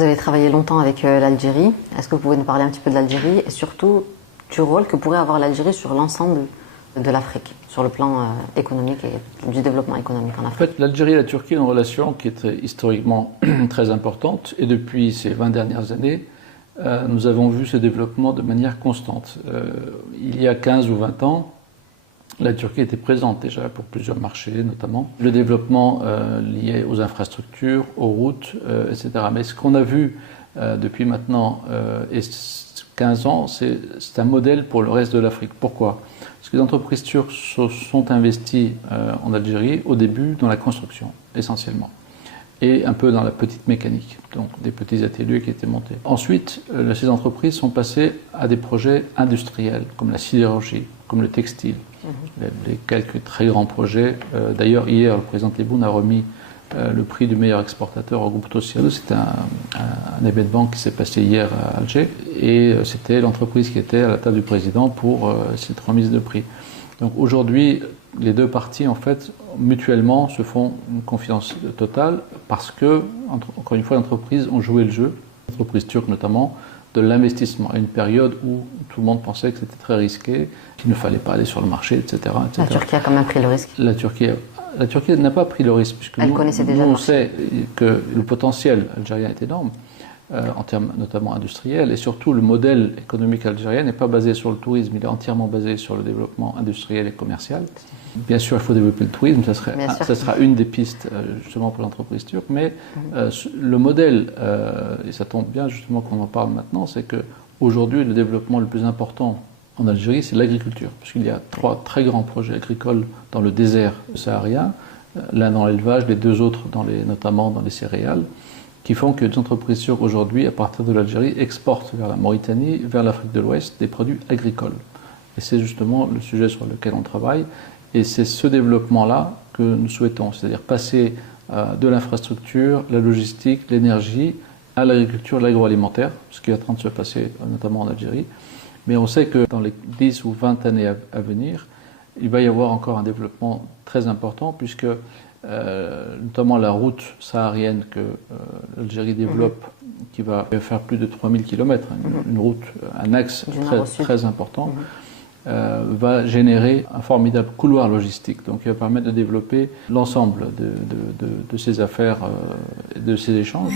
Vous avez travaillé longtemps avec l'Algérie. Est-ce que vous pouvez nous parler un petit peu de l'Algérie et surtout du rôle que pourrait avoir l'Algérie sur l'ensemble de l'Afrique, sur le plan économique et du développement économique en Afrique? En fait, l'Algérie et la Turquie ont une relation qui est historiquement très importante et depuis ces 20 dernières années, nous avons vu ce développement de manière constante. Il y a 15 ou 20 ans, la Turquie était présente déjà pour plusieurs marchés notamment. Le développement lié aux infrastructures, aux routes, etc. Mais ce qu'on a vu depuis maintenant 15 ans, c'est un modèle pour le reste de l'Afrique. Pourquoi? Parce que les entreprises turques se sont investies en Algérie au début dans la construction, essentiellement, et un peu dans la petite mécanique, donc des petits ateliers qui étaient montés. Ensuite, ces entreprises sont passées à des projets industriels, comme la sidérurgie, comme le textile, les quelques très grands projets. D'ailleurs, hier, le président Tebboune a remis le prix du meilleur exportateur au groupe Tosyalı. C'était un événement qui s'est passé hier à Alger et c'était l'entreprise qui était à la table du président pour cette remise de prix. Donc aujourd'hui, les deux parties, en fait, mutuellement se font une confiance totale parce que, encore une fois, les entreprises ont joué le jeu, les entreprises turques notamment, de l'investissement à une période où tout le monde pensait que c'était très risqué, qu'il ne fallait pas aller sur le marché, etc., etc. La Turquie a quand même pris le risque. La Turquie n'a pas pris le risque, puisque nous on sait que le potentiel algérien est énorme, en termes notamment industriels, et surtout le modèle économique algérien n'est pas basé sur le tourisme, il est entièrement basé sur le développement industriel et commercial. Bien sûr, il faut développer le tourisme, ça sera une des pistes justement pour l'entreprise turque, mais le modèle, et ça tombe bien justement qu'on en parle maintenant, c'est qu'aujourd'hui le développement le plus important en Algérie, c'est l'agriculture, puisqu'il y a 3 très grands projets agricoles dans le désert saharien, l'un dans l'élevage, les 2 autres notamment dans les céréales, qui font que les entreprises turques aujourd'hui, à partir de l'Algérie, exportent vers la Mauritanie, vers l'Afrique de l'Ouest, des produits agricoles. Et c'est justement le sujet sur lequel on travaille, et c'est ce développement-là que nous souhaitons, c'est-à-dire passer de l'infrastructure, la logistique, l'énergie, à l'agriculture, l'agroalimentaire, ce qui est en train de se passer notamment en Algérie. Mais on sait que dans les 10 ou 20 années à venir, il va y avoir encore un développement très important puisque notamment la route saharienne que l'Algérie développe, qui va faire plus de 3000 km, une route, un axe très important, va générer un formidable couloir logistique. Donc il va permettre de développer l'ensemble de ces affaires et de ces échanges.